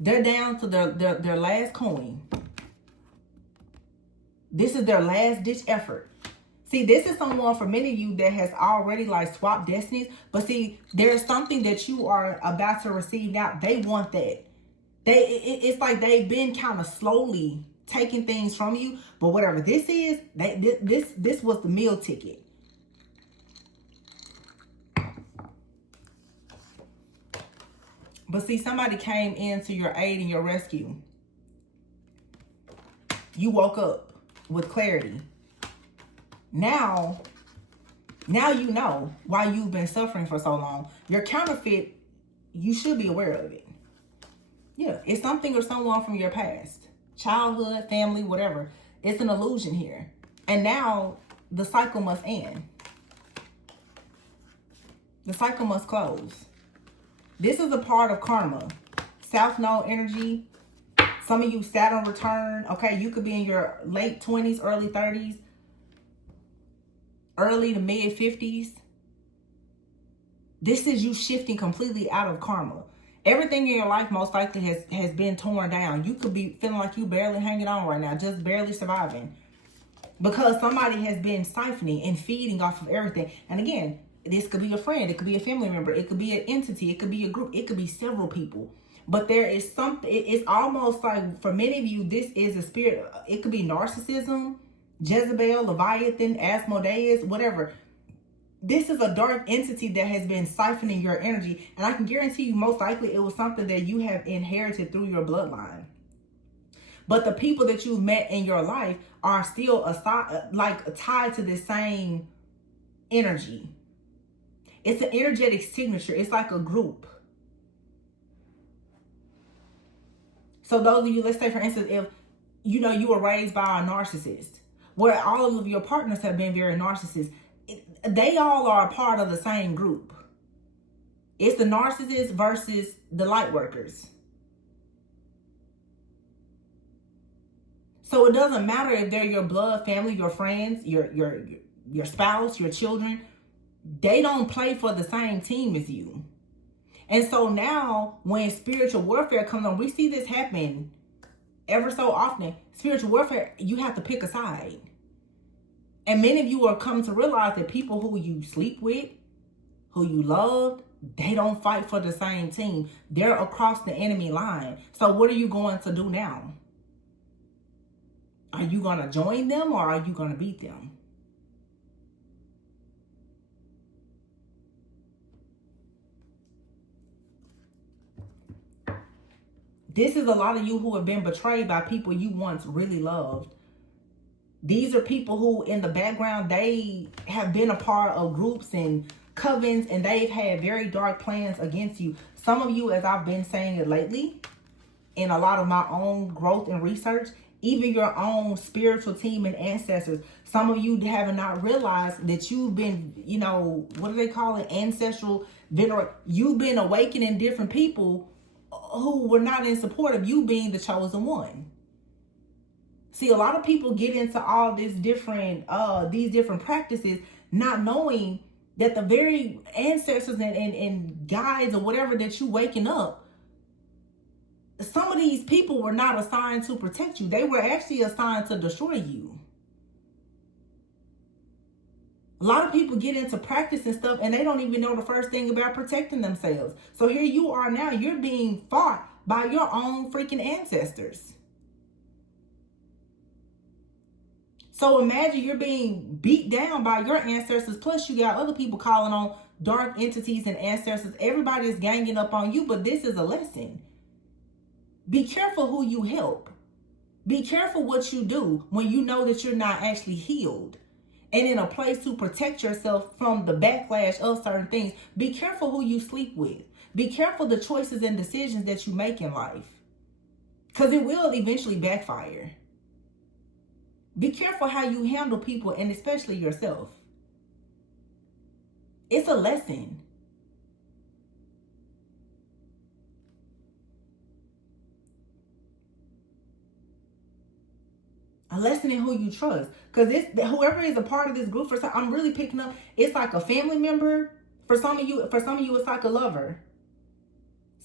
They're down to their last coin. This is their last ditch effort. See, this is someone for many of you that has already like swapped destinies. But see, there's something that you are about to receive now. They want that. It's like they've been kind of slowly taking things from you. But whatever this is, this was the meal ticket. But see, somebody came into your aid and your rescue. You woke up with clarity. Now you know why you've been suffering for so long. Your counterfeit, you should be aware of it. Yeah, it's something or someone from your past. Childhood, family, whatever. It's an illusion here. And now the cycle must end. The cycle must close. This is a part of karma. South Node energy. Some of you Saturn return. Okay, you could be in your late 20s, early 30s. Early to mid 50s. This is you shifting completely out of karma. Everything in your life most likely has been torn down. You could be feeling like you barely hanging on right now, just barely surviving. Because somebody has been siphoning and feeding off of everything. And again, this could be a friend, it could be a family member, it could be an entity, it could be a group, it could be several people. But there is something, it's almost like for many of you, this is a spirit. It could be narcissism, Jezebel, Leviathan, Asmodeus, whatever. This is a dark entity that has been siphoning your energy. And I can guarantee you most likely it was something that you have inherited through your bloodline. But the people that you've met in your life are still tied to the same energy. It's an energetic signature. It's like a group. So those of you, let's say for instance, if you know you were raised by a narcissist, where all of your partners have been very narcissists, they all are a part of the same group. It's the narcissist versus the light workers. So it doesn't matter if they're your blood family, your friends, your spouse, your children. They don't play for the same team as you. And so now when spiritual warfare comes on, we see this happen ever so often. Spiritual warfare, you have to pick a side. And many of you are coming to realize that people who you sleep with, who you loved, they don't fight for the same team. They're across the enemy line. So what are you going to do now? Are you going to join them or are you going to beat them? This is a lot of you who have been betrayed by people you once really loved. These are people who in the background, they have been a part of groups and covens and they've had very dark plans against you. Some of you, as I've been saying it lately, in a lot of my own growth and research, even your own spiritual team and ancestors, some of you have not realized that you've been, you know, what do they call it? Ancestral veneration. You've been awakening different people who were not in support of you being the chosen one. See, a lot of people get into all this these different practices, not knowing that the very ancestors and guides or whatever that you waking up, some of these people were not assigned to protect you. They were actually assigned to destroy you. A lot of people get into practice and stuff and they don't even know the first thing about protecting themselves. So here you are now, you're being fought by your own freaking ancestors. So imagine you're being beat down by your ancestors, plus you got other people calling on dark entities and ancestors. Everybody is ganging up on you, but this is a lesson. Be careful who you help. Be careful what you do when you know that you're not actually healed and in a place to protect yourself from the backlash of certain things. Be careful who you sleep with. Be careful the choices and decisions that you make in life, because it will eventually backfire. Be careful how you handle people and especially yourself. It's a lesson. A lesson in who you trust. Because whoever is a part of this group, for some, I'm really picking up, it's like a family member. For some of you, it's like a lover.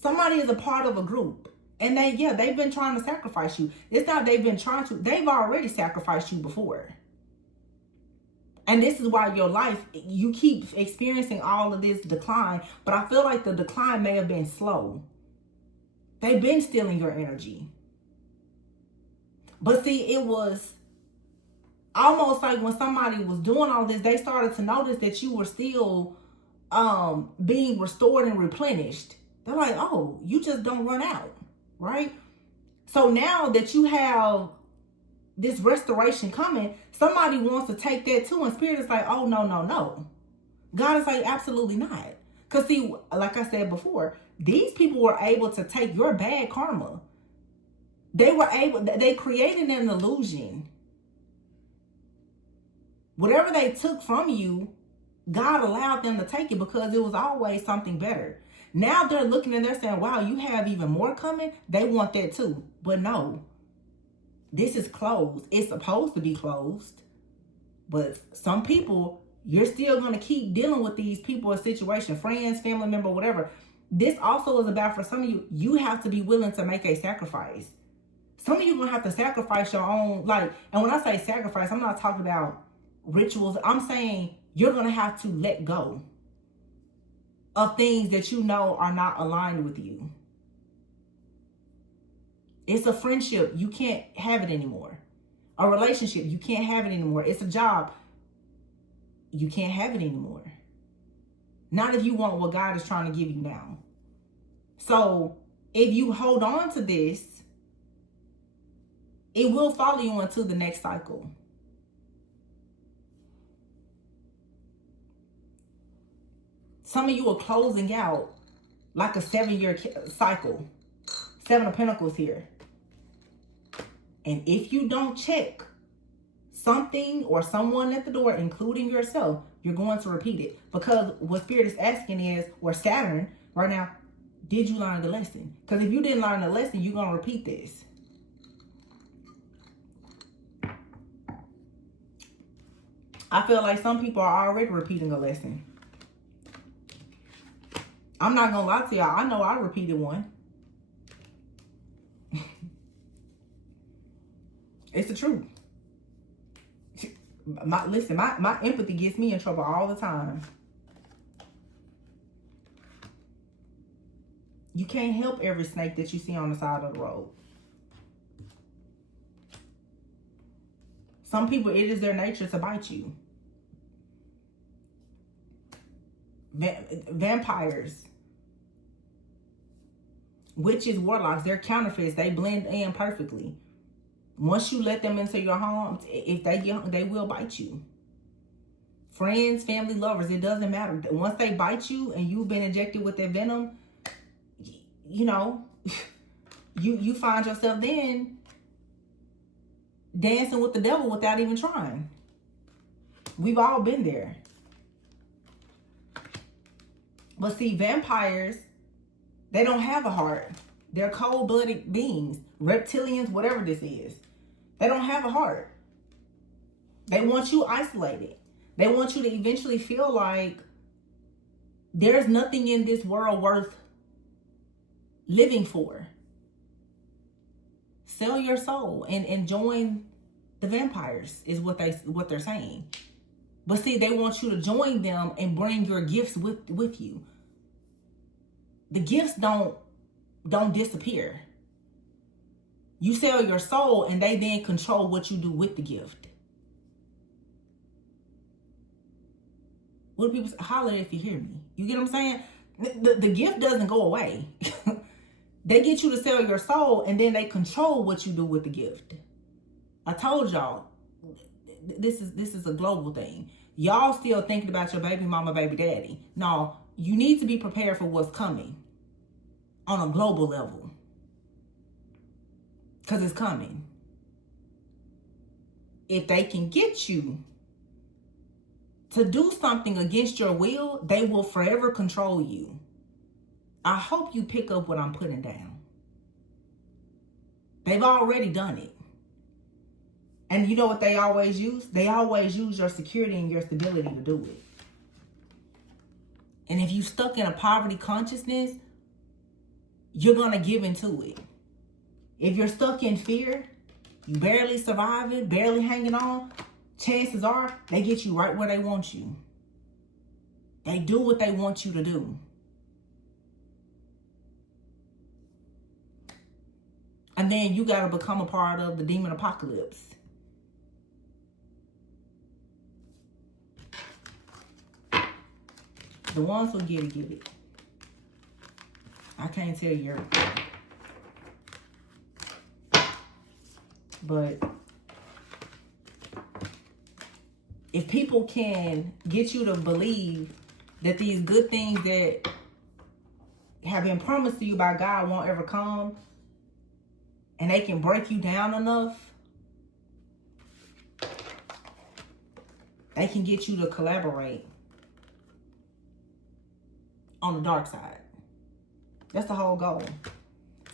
Somebody is a part of a group. And they've been trying to sacrifice you. It's not they've been trying to, they've already sacrificed you before. And this is why your life, you keep experiencing all of this decline. But I feel like the decline may have been slow. They've been stealing your energy. But see, it was almost like when somebody was doing all this, they started to notice that you were still being restored and replenished. They're like, oh, you just don't run out, right? So now that you have this restoration coming, somebody wants to take that too, and Spirit is like, oh, no. God is like, absolutely not. Because see, like I said before, these people were able to take your bad karma. They created an illusion. Whatever they took from you, God allowed them to take it because it was always something better. Now they're looking and they're saying, wow, you have even more coming. They want that too. But no, this is closed. It's supposed to be closed. But some people, you're still going to keep dealing with these people or situation, friends, family member, whatever. This also is about, for some of you, you have to be willing to make a sacrifice. Some of you are going to have to sacrifice your own, and when I say sacrifice, I'm not talking about rituals. I'm saying you're going to have to let go of things that you know are not aligned with you. It's a friendship. You can't have it anymore. A relationship. You can't have it anymore. It's a job. You can't have it anymore. Not if you want what God is trying to give you now. So if you hold on to this, it will follow you into the next cycle. Some of you are closing out like a 7-year cycle. 7 of Pentacles here. And if you don't check something or someone at the door, including yourself, you're going to repeat it. Because what Spirit is asking is, or Saturn right now, did you learn the lesson? Because if you didn't learn the lesson, you're going to repeat this. I feel like some people are already repeating a lesson. I'm not going to lie to y'all. I know I repeated one. It's the truth. My empathy gets me in trouble all the time. You can't help every snake that you see on the side of the road. Some people, it is their nature to bite you. Vampires, witches, warlocks, they're counterfeits. They blend in perfectly. Once you let them into your home, if they will bite you. Friends, family, lovers, it doesn't matter. Once they bite you and you've been injected with that venom, you know, you find yourself then dancing with the devil without even trying. We've all been there. But see, vampires, they don't have a heart. They're cold-blooded beings, reptilians, whatever this is. They don't have a heart. They want you isolated. They want you to eventually feel like there's nothing in this world worth living for. Sell your soul and join the vampires is what they're saying. But see, they want you to join them and bring your gifts with you. The gifts don't disappear. You sell your soul and they then control what you do with the gift. What do people say? Holler if you hear me. You get what I'm saying? The gift doesn't go away. They get you to sell your soul and then they control what you do with the gift. I told y'all, this is a global thing. Y'all still thinking about your baby mama, baby daddy. No, you need to be prepared for what's coming on a global level. Because it's coming. If they can get you to do something against your will, they will forever control you. I hope you pick up what I'm putting down. They've already done it. And you know what they always use? They always use your security and your stability to do it. And if you're stuck in a poverty consciousness, you're going to give into it. If you're stuck in fear, you barely surviving, barely hanging on, chances are they get you right where they want you. They do what they want you to do. And then you got to become a part of the demon apocalypse. The ones who get it, get it. I can't tell you everything. But if people can get you to believe that these good things that have been promised to you by God won't ever come, and they can break you down enough, they can get you to collaborate on the dark side. That's the whole goal.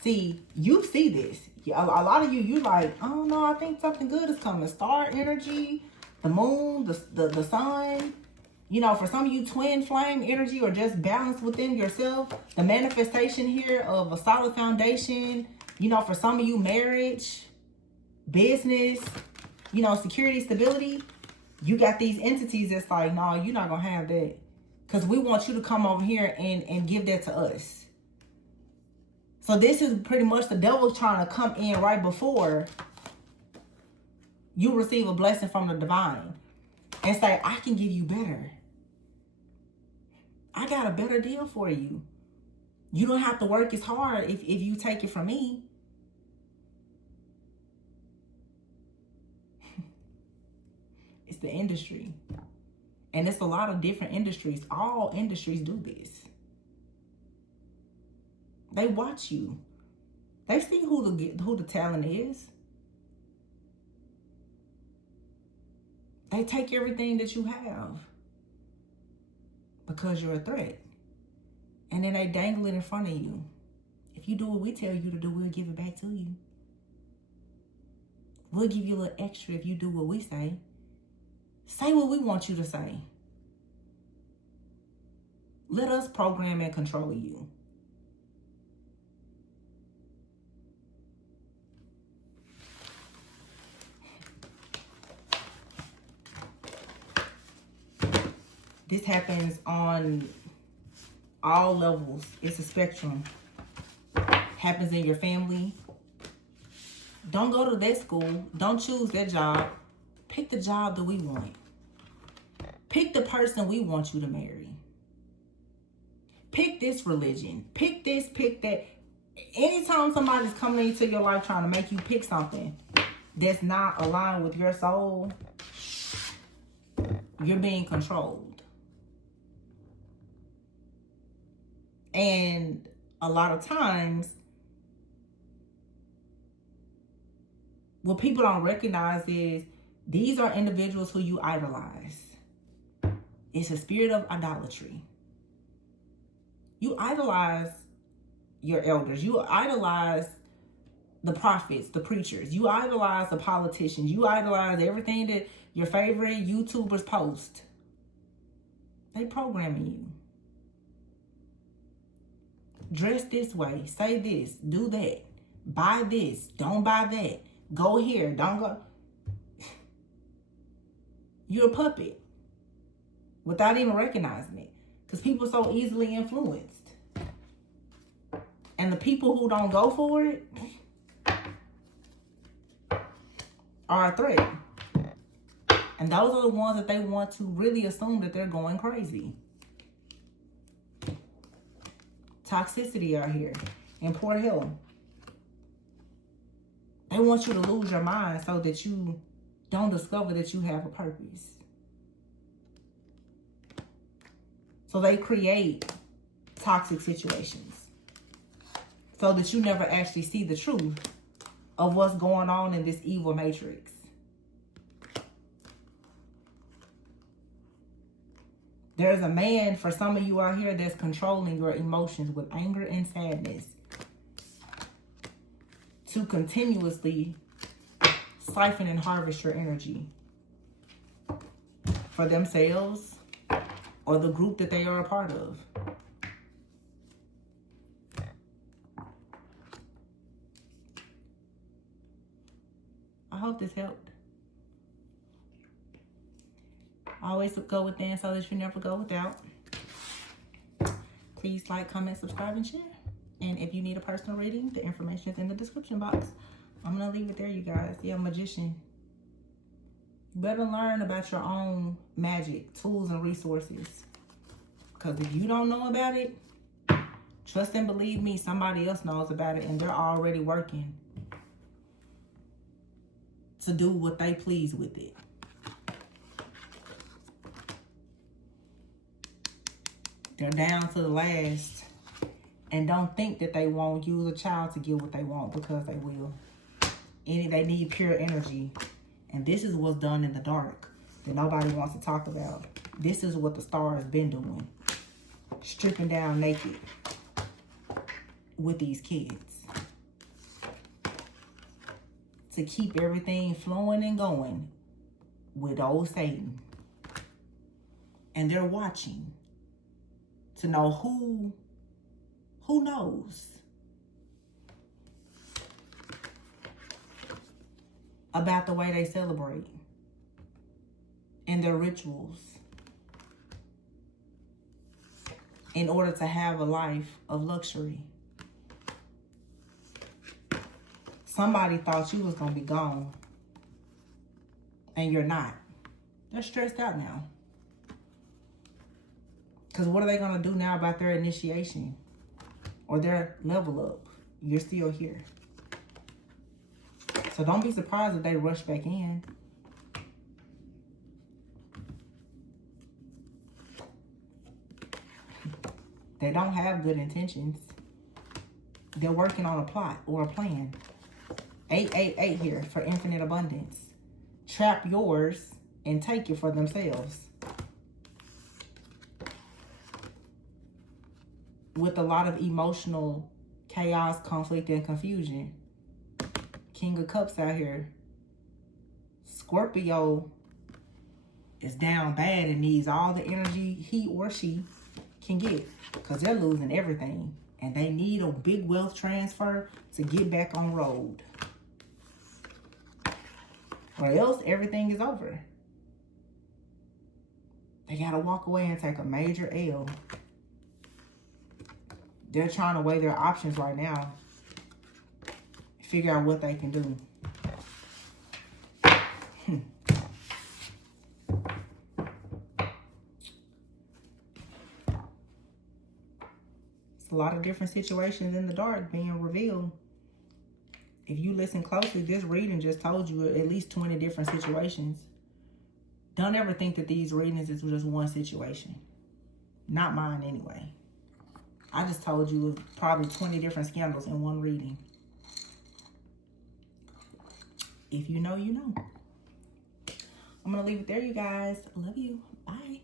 See, you see this. A lot of you like, oh no, I think something good is coming. Star energy, the moon, the sun. You know, for some of you, twin flame energy, or just balance within yourself. The manifestation here of a solid foundation. You know, for some of you, marriage, business, you know, security, stability. You got these entities that's like, no, you're not going to have that. Because we want you to come over here and give that to us. So this is pretty much the devil trying to come in right before you receive a blessing from the divine. And say, I can give you better. I got a better deal for you. You don't have to work as hard if you take it from me. It's the industry. And it's a lot of different industries. All industries do this. They watch you. They see who the talent is. They take everything that you have because you're a threat. And then they dangle it in front of you. If you do what we tell you to do, we'll give it back to you. We'll give you a little extra if you do what we say. Say what we want you to say. Let us program and control you. This happens on all levels. It's a spectrum. Happens in your family. Don't go to that school. Don't choose that job. Pick the job that we want. Pick the person we want you to marry. Pick this religion. Pick this, pick that. Anytime somebody's coming into your life trying to make you pick something that's not aligned with your soul, you're being controlled. And a lot of times, what people don't recognize is these are individuals who you idolize. It's a spirit of idolatry. You idolize your elders. You idolize the prophets, the preachers. You idolize the politicians. You idolize everything that your favorite YouTubers post. They programming you. Dress this way. Say this. Do that. Buy this. Don't buy that. Go here. Don't go. You're a puppet without even recognizing it. Because people are so easily influenced. And the people who don't go for it are a threat. And those are the ones that they want to really assume that they're going crazy. Toxicity out here and poor health. They want you to lose your mind so that you don't discover that you have a purpose. So they create toxic situations so that you never actually see the truth of what's going on in this evil matrix. There's a man, for some of you out here, that's controlling your emotions with anger and sadness to continuously siphon and harvest your energy for themselves or the group that they are a part of. I hope this helped. Always go within so that you never go without. Please like, comment, subscribe, and share. And if you need a personal reading, the information is in the description box. I'm going to leave it there, you guys. Yeah, magician. You better learn about your own magic, tools, and resources. Because if you don't know about it, trust and believe me, somebody else knows about it. And they're already working to do what they please with it. They're down to the last and don't think that they won't use a child to get what they want, because they will. They need pure energy. And this is what's done in the dark that nobody wants to talk about. This is what the star has been doing. Stripping down naked with these kids. To keep everything flowing and going with old Satan. And they're watching to know who knows about the way they celebrate and their rituals in order to have a life of luxury. Somebody thought you was going to be gone, and you're not. They're stressed out now. Because what are they going to do now about their initiation or their level up? You're still here. So don't be surprised if they rush back in. They don't have good intentions. They're working on a plot or a plan. 888 here for infinite abundance. Trap yours and take it for themselves. With a lot of emotional chaos, conflict, and confusion. King of Cups out here. Scorpio is down bad and needs all the energy he or she can get, because they're losing everything. And they need a big wealth transfer to get back on road. Or else everything is over. They got to walk away and take a major L. They're trying to weigh their options right now. Figure out what they can do. It's a lot of different situations in the dark being revealed. If you listen closely, this reading just told you at least 20 different situations. Don't ever think that these readings is just one situation. Not mine anyway. I just told you probably 20 different scandals in one reading. If you know, you know. I'm going to leave it there, you guys. I love you. Bye.